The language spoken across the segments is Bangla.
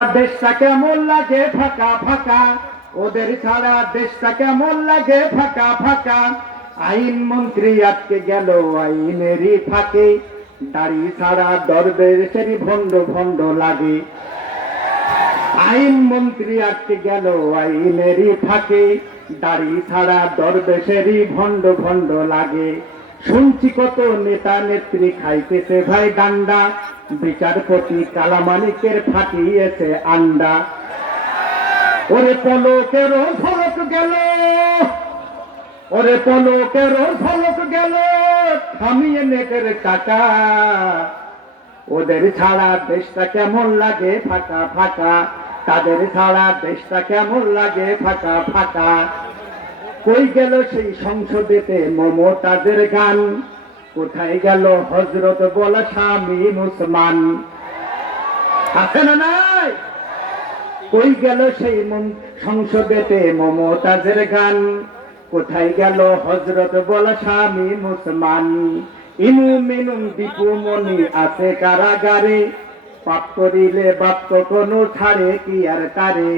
দেশটা কেমন লাগে ফাঁকা ফাঁকা, ওদের ছাড়া দেশটা কেমন লাগে ফাঁকা ফাঁকা। আইন মন্ত্রী আটকে গেল আইনেরই ফাঁকে, দাড়ি ছাড়া দরবেশেরই ভণ্ড ভণ্ড লাগে। আইন মন্ত্রী আটকে গেল আইনেরই ফাঁকে, দাড়ি ছাড়া দরবেশেরই ভণ্ড ভণ্ড লাগে। শুনছি কত নেতা নেত্রী খাইতেছে ভাই ডান্ডা, বিচারপতি কালামানিকের ফাটিয়েছে আন্ডা। ওরে পলকেরও ঝলক গেল, ওরে পলকেরও ঝলক গেল, থামিয়ে নেকের টাকা। ওদের ছাড়া দেশটা কেমন লাগে ফাঁকা ফাঁকা, তাদের ছাড়া দেশটা কেমন লাগে ফাঁকা ফাঁকা। কই গেল সেই সংসদেতে মমতাজের গান, কোথায় গেল হযরত বলা স্বামী মুসলমান? আছে না নাই? কই গেল সেই সংসদেতে মমতাজের গান, কোথায় গেল হযরত বলা স্বামী মুসলমান? ইনু মিনুম দীপু মনি আছে কারাগারে, পাপ করিলে বাপ কখনো ছাড়ে কি আর তারে?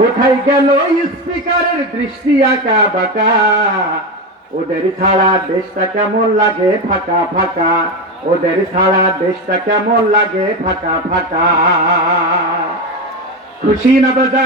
কোথায় গেল স্পিকারের দৃষ্টি আঁকা বাঁকা? ওদের ছাড়া দেশটা কেমন লাগে ফাঁকা ফাঁকা, ওদের ছাড়া দেশটা কেমন লাগে ফাঁকা ফাঁকা। খুশি না বাজা?